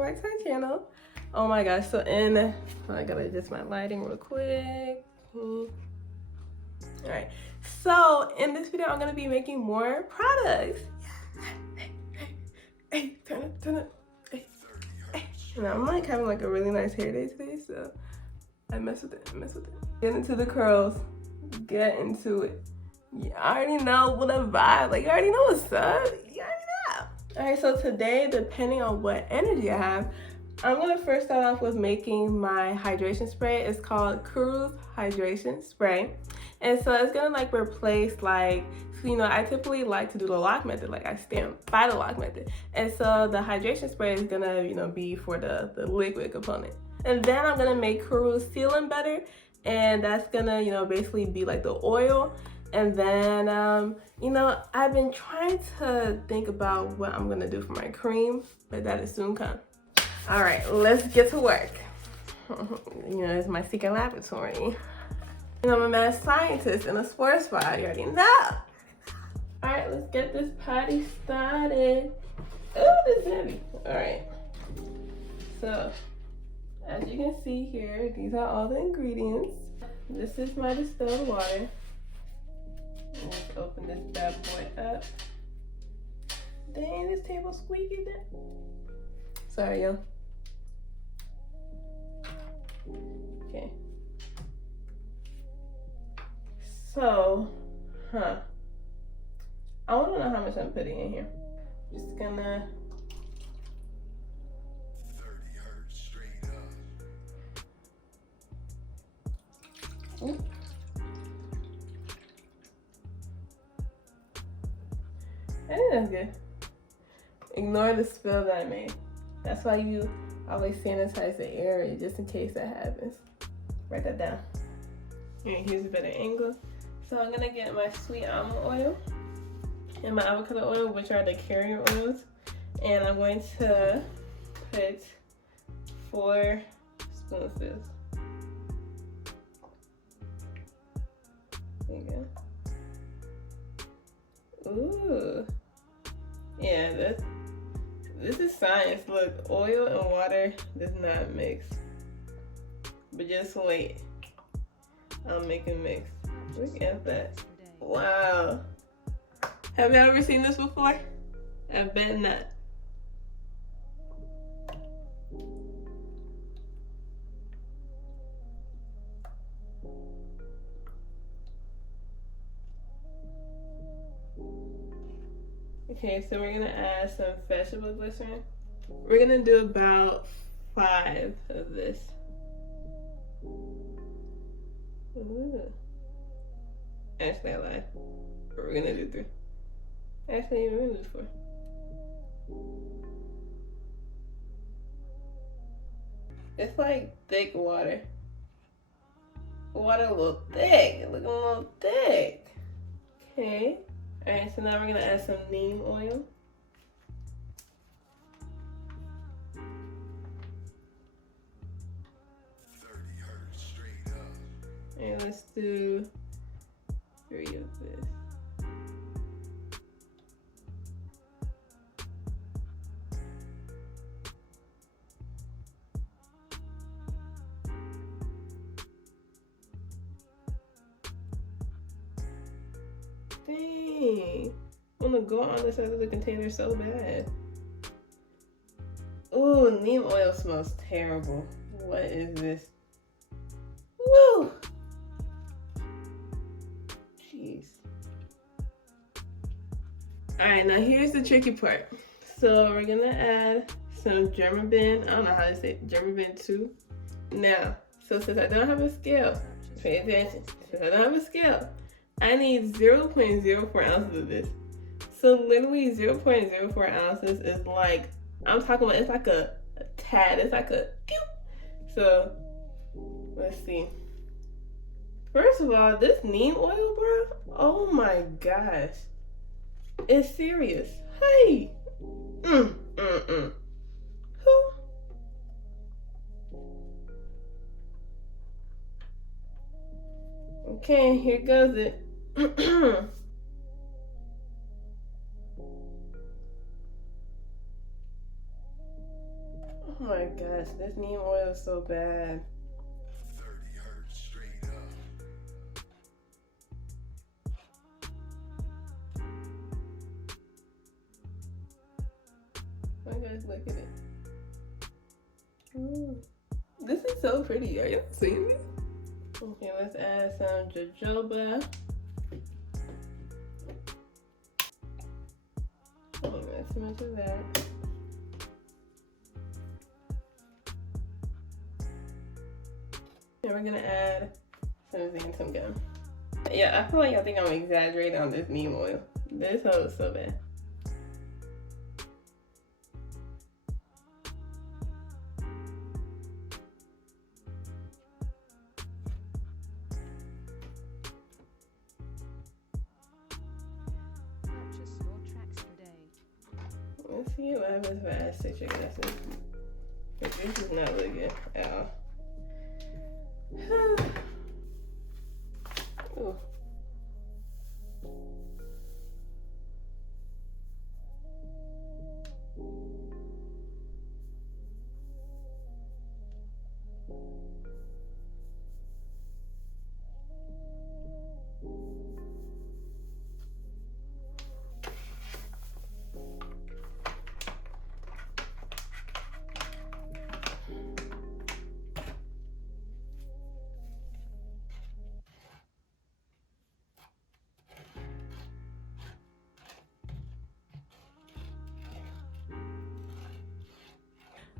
welcome back to my channel. Oh my gosh, so I gotta adjust my lighting real quick. Alright, so in this video I'm gonna be making more products. Hey, turn it. Hey. And I'm like having like a really nice hair day today, so I mess with it. Get into the curls, get into it. You already know what a vibe, like you already know what's up. You already know. Alright, so today, depending on what energy I have, I'm gonna first start off with making my hydration spray. It's called Kuru's Hydration Spray. And so it's gonna like replace like, you know, I typically like to do the lock method, like I stand by the lock method. And so the hydration spray is gonna, you know, be for the liquid component. And then I'm gonna make Kuru's sealing butter, and that's gonna, you know, basically be like the oil. And then, you know, I've been trying to think about what I'm gonna do for my cream, but that is soon come. All right, let's get to work. You know, it's my secret laboratory. You know, I'm a mad scientist in a sports bar, you already know. All right, let's get this party started. Oh, this is heavy. All right, so as you can see here, these are all the ingredients. This is my distilled water. Let's open this bad boy up. Dang, this table squeaky there. Sorry, yo. Okay. So, I want to know how much I'm putting in here. Just gonna. 30 hertz straight up. Ooh. I think that's good. Ignore the spill that I made. That's why you always sanitize the area, just in case that happens. Write that down. And here's a better angle. So I'm gonna get my sweet almond oil and my avocado oil, which are the carrier oils. And I'm going to put 4 spoonfuls. There you go. Ooh. Yeah, this is science. Look, oil and water does not mix. But just wait. I'll make it mix. Look at that. Wow. Have you ever seen this before? I bet not. Okay, so we're gonna add some vegetable glycerin. We're gonna do about 5 of this. Ooh. Actually, I lied. We're gonna do 3. Actually, we're gonna do 4. It's like thick water. Water a little thick. It looking a little thick. Okay. Alright, so now we're gonna add some neem oil. And let's do 3 of this. Dang. I want to go on the side of the container so bad. Ooh, neem oil smells terrible. What is this? Woo! Jeez. Alright, now here's the tricky part. So we're gonna add some German bin. I don't know how to say it. German bin 2. Now, so since I don't have a scale, pay attention. Since I don't have a scale, I need 0.04 ounces of this. So literally 0.04 ounces is like, I'm talking about, it's like a tad. It's like a so let's see. First of all, this neem oil, bro. Oh my gosh, it's serious. Hey, Who? Okay, here goes it. Oh my gosh, this neem oil is so bad. 30 hertz straight up. Oh my gosh, look at it. Ooh. This is so pretty. Are y'all seeing it? Okay, let's add some jojoba. Okay, not too much of that. And we're gonna add some xanthan gum. Yeah, I feel like y'all think I'm exaggerating on this neem oil. This hoe is so bad. Purchase your tracks today. Let's see what happens if I add citric acid. But this does not look good at all. Ooh.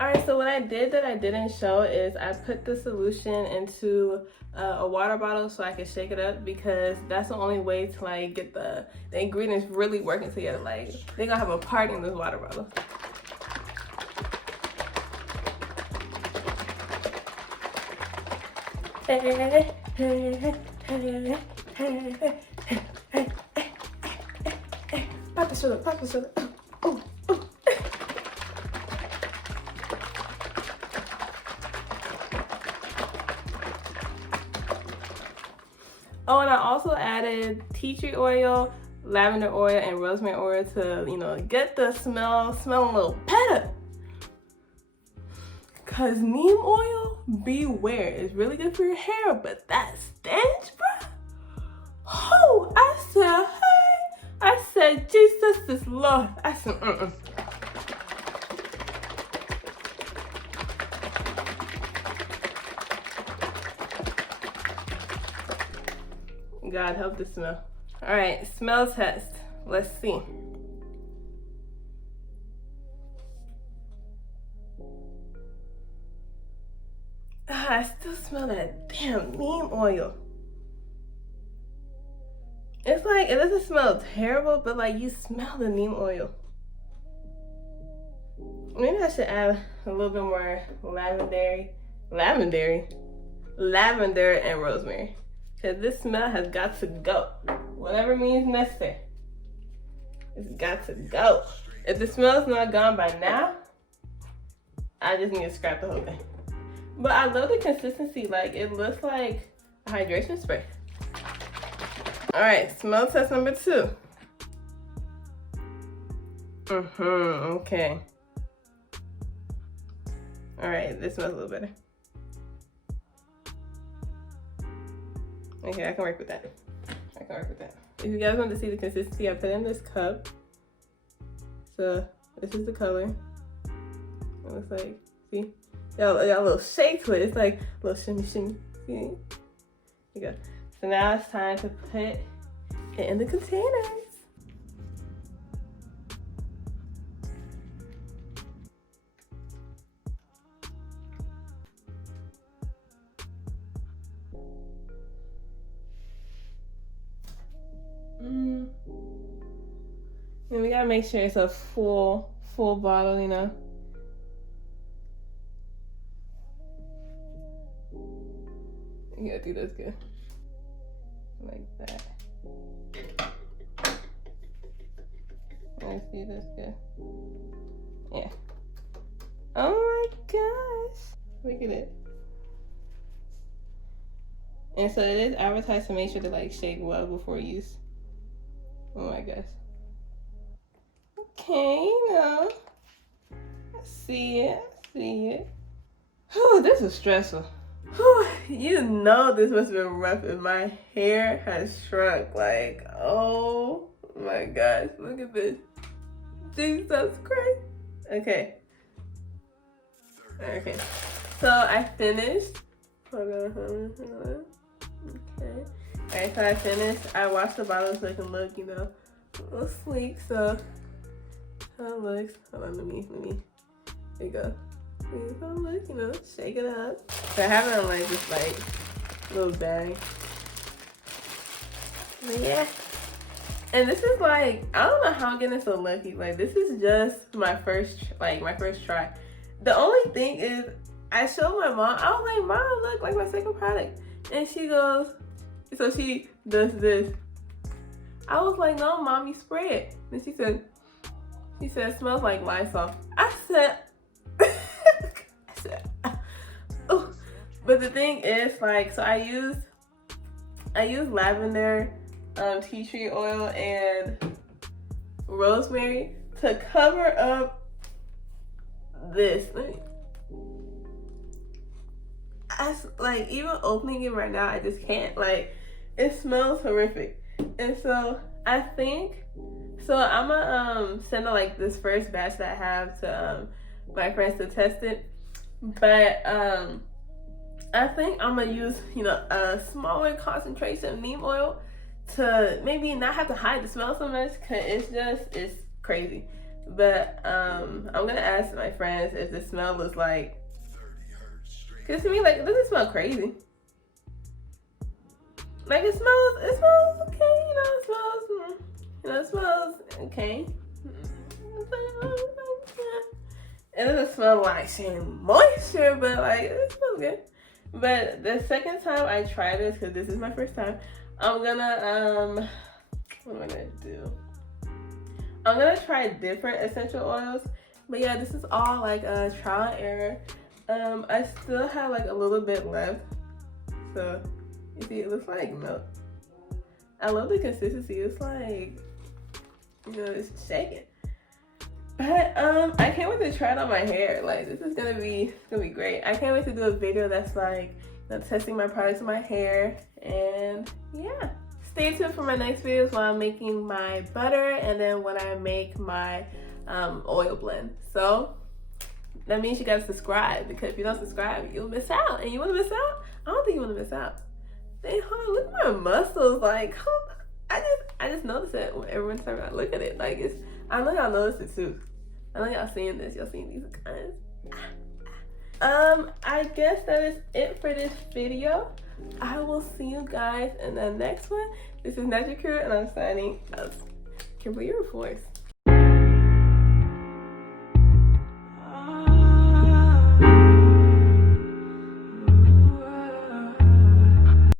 Alright, so what I did that I didn't show is I put the solution into a water bottle so I could shake it up, because that's the only way to like get the ingredients really working together. Like, they're gonna have a party in this water bottle. Pop the sugar, pop the sugar. Ooh, ooh. Oh, and I also added tea tree oil, lavender oil, and rosemary oil to, you know, get the smell a little better. Cause neem oil, beware, it's really good for your hair, but that stench, bro. Oh, I said, hey, I said, Jesus is Lord. I said, God help the smell. All right, smell test. Let's see. I still smell that damn neem oil. It's like, it doesn't smell terrible, but like you smell the neem oil. Maybe I should add a little bit more lavender and rosemary. Cause this smell has got to go. Whatever means necessary. It's got to go. If the smell's not gone by now, I just need to scrap the whole thing. But I love the consistency. Like, it looks like a hydration spray. All right, smell test number 2. Okay. All right, this smells a little better. Okay, I can work with that. If you guys want to see the consistency, I put in this cup. So this is the color. It looks like, see? Got a little shake to it. It's like a little shimmy. See? There you go. So now it's time to put it in the containers. And we gotta make sure it's a full bottle, you know. Yeah, I think that's good. Like that. Let's see, that's good. Yeah. Oh my gosh. Look at it. And so it is advertised to make sure to like shake well before use. Oh my gosh. Okay, you know. I see it. see it. Whew, this is stressful. Whew, you know this must have been rough and my hair has shrunk. Like, oh my gosh, look at this. Jesus Christ. Okay. Okay. So I finished. Hold on. Okay. Alright, so I finished. I washed the bottom so it can look, you know, a little sleek. So how it looks. Hold on, let me. There you go. So look, you know, shake it up. So I have it on like this like little bag. But yeah. And this is like, I don't know how I'm getting so lucky. Like this is just my first try. The only thing is I showed my mom, I was like, Mom, look, like my second product. And she goes, so she does this. I was like, no, Mommy, spray it. And she said, it smells like Lysol. I said, oh. But the thing is, like, so I use lavender, tea tree oil, and rosemary to cover up this. Like, even opening it right now, I just can't. Like, it smells horrific. And so I think, so I'm gonna send out like this first batch that I have to my friends to test it. But I think I'm gonna use, you know, a smaller concentration of neem oil to maybe not have to hide the smell so much, because it's crazy. But I'm gonna ask my friends if the smell was like, because to me, like, it doesn't smell crazy. Like, it smells okay, it smells okay. It doesn't smell like shea moisture, but like, it smells good. But the second time I try this, because this is my first time, I'm gonna, what am I gonna do? I'm gonna try different essential oils. But yeah, this is all like a trial and error. I still have like a little bit left. So, you see, it looks like milk. I love the consistency. It's like, you know, it's shaking. But I can't wait to try it on my hair. Like, this is gonna be great. I can't wait to do a video that's like, you know, testing my products on my hair. And yeah, stay tuned for my next videos while I'm making my butter and then when I make my oil blend. So that means you gotta subscribe, because if you don't subscribe, you'll miss out. And you wanna miss out? I don't think you wanna miss out. Hey, hold on, look at my muscles. Like, I just noticed it when every time I look at it. Like, it's, I know y'all noticed it too. I know y'all seeing this. Y'all seeing these guys. I guess that is it for this video. I will see you guys in the next one. This is Naturalkuru, and I'm signing out. Kimberly, your voice.